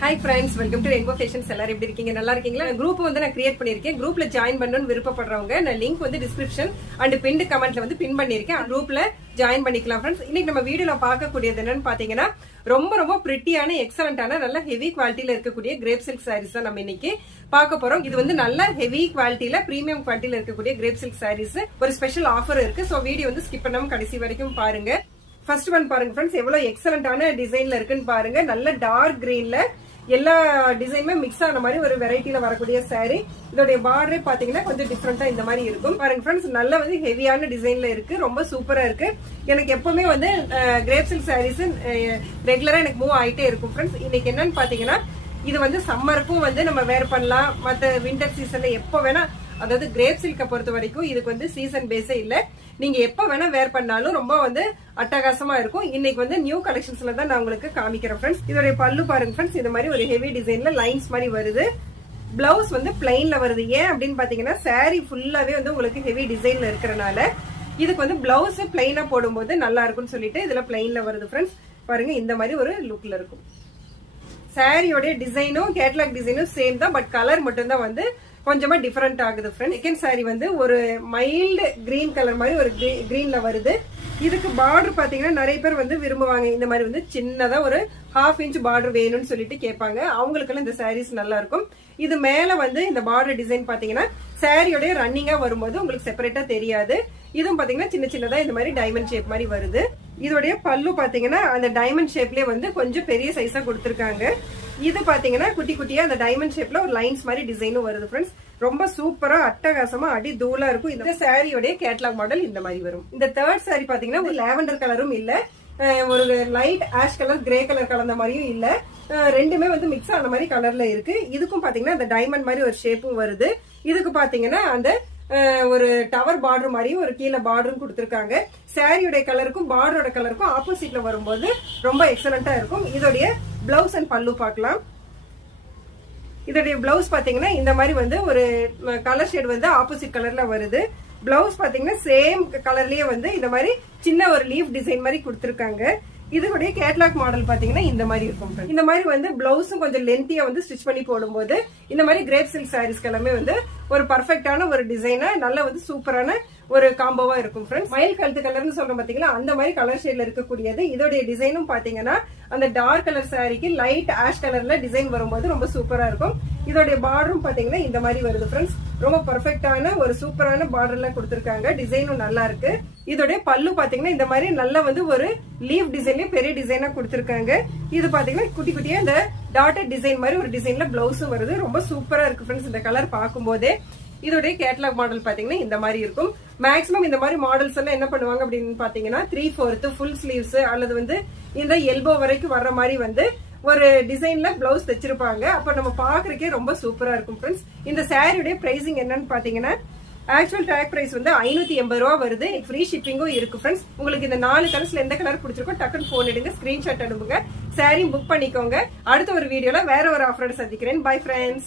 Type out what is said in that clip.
Hi friends, welcome to Rainbow Fashions. எல்லாரும் எப்படி இருக்கீங்க? நல்லா இருக்கீங்களா? குரூப் வந்து நான் கிரியேட் பண்ணிருக்கேன். குரூப்ல ஜாயின் பண்ணனும்னு விருப்பப்படுறவங்க நான் லிங்க் வந்து டிஸ்கிரிப்ஷன் அண்ட் பின்ட் கமெண்ட்ல வந்து பின் பண்ணிருக்கேன். குரூப்ல ஜாயின் பண்ணிக்கலாம் फ्रेंड्स. இன்னைக்கு நம்ம வீடியோல பார்க்க கூடியது என்னன்னு பாத்தீங்கன்னா ரொம்ப பிரிட்டியான எக்ஸலென்ட்டான நல்ல ஹெவி குவாலிட்டில இருக்கக்கூடிய கிரேப் சில்க் சாரீஸ் தான் நம்ம இன்னைக்கு பார்க்க போறோம். இது வந்து நல்ல ஹெவி குவாலிட்டில பிரீமியம் குவாலிட்டில இருக்கக்கூடிய கிரேப் சில்க் சாரீஸ். ஒரு ஸ்பெஷல் ஆஃபர் இருக்கு. சோ வீடியோ வந்து ஸ்கிப் பண்ணாம கடைசி வரைக்கும் பாருங்க. ஃபர்ஸ்ட் ஒன் பாருங்க फ्रेंड्स, எவ்வளவு எக்ஸலென்ட்டான டிசைன்ல இருக்குன்னு பாருங்க. நல்ல டார்க் கிரீன்ல எல்லா டிசைனுமே மிக்ஸ் ஆன மாதிரி ஒரு வெரைட்டில வரக்கூடிய சாரி. இதோட பார்டரே பாத்தீங்கன்னா கொஞ்சம் டிஃபரெண்டா இந்த மாதிரி இருக்கும். பாருங்க ஃப்ரெண்ட்ஸ், நல்ல வந்து ஹெவியான டிசைன்ல இருக்கு. ரொம்ப சூப்பரா இருக்கு. எனக்கு எப்பவுமே வந்து கிரேப் சில்க் சாரீஸ் ரெகுலரா எனக்கு மூவ் ஆயிட்டே இருக்கும் ஃப்ரெண்ட்ஸ். இன்னைக்கு என்னன்னு பாத்தீங்கன்னா இது வந்து சம்மருக்கும் வந்து நம்ம வேர் பண்ணலாம். மத்த வின்டர் சீசன்ல எப்ப வேணா, அதாவது கிரேப் சில்க பொறுத்த வரைக்கும் இதுக்கு வந்து சீசன் பேஸே இல்ல. நீங்க எப்ப வேணா வேர் பண்ணாலும் ரொம்ப வந்து அட்டகாசமா இருக்கும். இன்னைக்கு வந்து நியூ கலெக்ஷன்ஸ்ல தான் நான் உங்களுக்கு காமிக்கிறேன் ஃப்ரெண்ட்ஸ். இதோட பல்லு பாருங்க ஃப்ரெண்ட்ஸ், இந்த மாதிரி ஒரு ஹெவி டிசைன்ல லைன்ஸ் மாதிரி வருது. பிளவுஸ் வந்து பிளைன்ல வருது. ஏன் அப்படின்னு பாத்தீங்கன்னா சாரி ஃபுல்லாவே வந்து உங்களுக்கு ஹெவி டிசைன்ல இருக்கறனால இதுக்கு வந்து பிளவுஸ் பிளைனா போடும்போது நல்லா இருக்கும்னு சொல்லிட்டு இதுல பிளைன்ல வருது ஃப்ரெண்ட்ஸ். பாருங்க இந்த மாதிரி ஒரு லுக்ல இருக்கும். சாரியோட டிசைனும் கேட்லாக் டிசைனும் சேம் தான், பட் கலர் மட்டும் தான் வந்து கொஞ்சமா டிஃபரெண்ட் ஆகுது ஃப்ரெண்ட். செகண்ட் சாரி வந்து ஒரு மைல்டு கிரீன் கலர் மாதிரி ஒரு கிரீன்ல வருது. இதுக்கு பார்டர் பாத்தீங்கன்னா நிறைய பேர் வந்து விரும்புவாங்க. இந்த மாதிரி வந்து சின்னதா ஒரு 1/2 இன்ச் பார்டர் வேணும்னு சொல்லிட்டு கேட்பாங்க. அவங்களுக்கெல்லாம் இந்த சாரீஸ் நல்லா இருக்கும். இது மேல வந்து இந்த பார்டர் டிசைன் பாத்தீங்கன்னா சாரியோட ரன்னிங்கா வரும்போது உங்களுக்கு செப்பரேட்டா தெரியாது. இதுவும் பாத்தீங்கன்னா சின்ன சின்னதா இந்த மாதிரி டைமண்ட் ஷேப் மாதிரி வருது. இதோடைய பல்லு பாத்தீங்கன்னா அந்த டைமண்ட் ஷேப்லயே வந்து கொஞ்சம் பெரிய சைஸா கொடுத்திருக்காங்க. இது பாத்தீங்கன்னா குட்டி குட்டியா அந்த டைமண்ட் ஷேப்ல ஒரு லைன்ஸ் மாதிரி டிசைனும் வருது ஃப்ரெண்ட்ஸ். ரொம்ப சூப்பரா அட்டகாசமா அடி தூளா இருக்கும். இந்த சாரியோட கேட்லாக் மாடல் இந்த மாதிரி வரும். இந்த தேர்ட் சாரி பாத்தீங்கன்னா ஒரு லாவெண்டர் கலரும் இல்ல, ஒரு light ash colour grey colour கலந்த மாதிரியும் இல்ல, ரெண்டுமே வந்து மிக்ஸ் ஆன மாதிரி கலர்ல இருக்கு. இதுக்கும் பாத்தீங்கன்னா அந்த டைமண்ட் மாதிரி ஒரு ஷேப்பும் வருது. இதுக்கு பாத்தீங்கன்னா அந்த ஒரு டவர் பார்டர் மாதிரியும் ஒரு கீழே பார்டரும் கொடுத்திருக்காங்க. சாரியோட கலருக்கும் பார்டரோட கலருக்கும் ஆப்போசிட்ல வரும்போது ரொம்ப எக்ஸலண்டா இருக்கும். இதோடைய பிளவுஸ் அண்ட் பல்லு பார்க்கலாம். இதோடைய பிளவுஸ் பாத்தீங்கன்னா இந்த மாதிரி வந்து ஒரு கலர் ஷேட் வந்து ஆப்போசிட் கலர்ல வருது. பிளவுஸ் பாத்தீங்கன்னா சேம் கலர்லயே வந்து இந்த மாதிரி சின்ன ஒரு லீஃப் டிசைன் மாதிரி கொடுத்திருக்காங்க. இதோடைய கேட்லாக் மாடல் பாத்தீங்கன்னா இந்த மாதிரி இருக்கும். இந்த மாதிரி வந்து பிளவுஸும் கொஞ்சம் லென்த்தியா வந்து ஸ்டிச் பண்ணி போடும்போது இந்த மாதிரி கிரேப் சில்க் சாரீஸ்க்கு எல்லாமே வந்து ஒரு பர்ஃபெக்டான ஒரு டிசைனா நல்ல வந்து சூப்பரான ஒரு காம்போவா இருக்கும் ஃப்ரெண்ட்ஸ். மயில் கழுத்து கலர்னு சொல்றோம் பாத்தீங்களா, அந்த மாதிரி கலர் ஷேட்ல இருக்கக்கூடியது. இதோடைய டிசைனும் பாத்தீங்கன்னா அந்த டார்க் கலர் சாரிக்கு லைட் ஆஷ் கலர்ல டிசைன் வரும்போது ரொம்ப சூப்பரா இருக்கும். இதோடைய பார்டரும் பாத்தீங்கன்னா இந்த மாதிரி வருது ஃப்ரெண்ட்ஸ். ரொம்ப பர்ஃபெக்டான ஒரு சூப்பரான பார்டர்ல கொடுத்திருக்காங்க. டிசைனும் நல்லா இருக்கு. இதோடைய பல்லு பாத்தீங்கன்னா இந்த மாதிரி நல்ல வந்து ஒரு லீவ் டிசைன்லயே பெரிய டிசைனா கொடுத்திருக்காங்க. இது பாத்தீங்கன்னா குட்டி குட்டியா இந்த டாட்டட் டிசைன் மாதிரி ஒரு டிசைன்ல பிளவுஸும் வருது. ரொம்ப சூப்பரா இருக்கு ஃப்ரெண்ட்ஸ் இந்த கலர் பார்க்கும்போதே. இதோடைய கேட்லாக் மாடல் பாத்தீங்கன்னா இந்த மாதிரி இருக்கும். மேக்ஸிமம் இந்த மாதிரி மாடல்ஸ் எல்லாம் என்ன பண்ணுவாங்க அப்படின்னு பாத்தீங்கன்னா 3/4 ஃபுல் ஸ்லீவ்ஸ் அல்லது வந்து இந்த எல்போ வரைக்கும் வர்ற மாதிரி வந்து ஒரு டிசைன்ல பிளவுஸ் தைச்சிருப்பாங்க. அப்ப நம்ம பாக்குறதுக்கே ரொம்ப சூப்பரா இருக்கும் ஃப்ரெண்ட்ஸ். இந்த சாரியோட பிரைசிங் என்னன்னு பாத்தீங்கன்னா ஆக்சுவல் டேக் பிரைஸ் வந்து 580 ரூபா வருது. ஃப்ரீ ஷிப்பிங்கும் இருக்கு ஃப்ரெண்ட்ஸ். உங்களுக்கு இந்த 4 கலர்ஸ்ல எந்த கலர் பிடிச்சிருக்கோ டக்குன்னு போன் எடுங்க, ஸ்கிரீன்ஷாட் அனுப்புங்க, சாரி புக் பண்ணிக்கோங்க. அடுத்த ஒரு வீடியோல வேற ஒரு ஆஃபரோட சந்திக்கிறேன். Bye friends.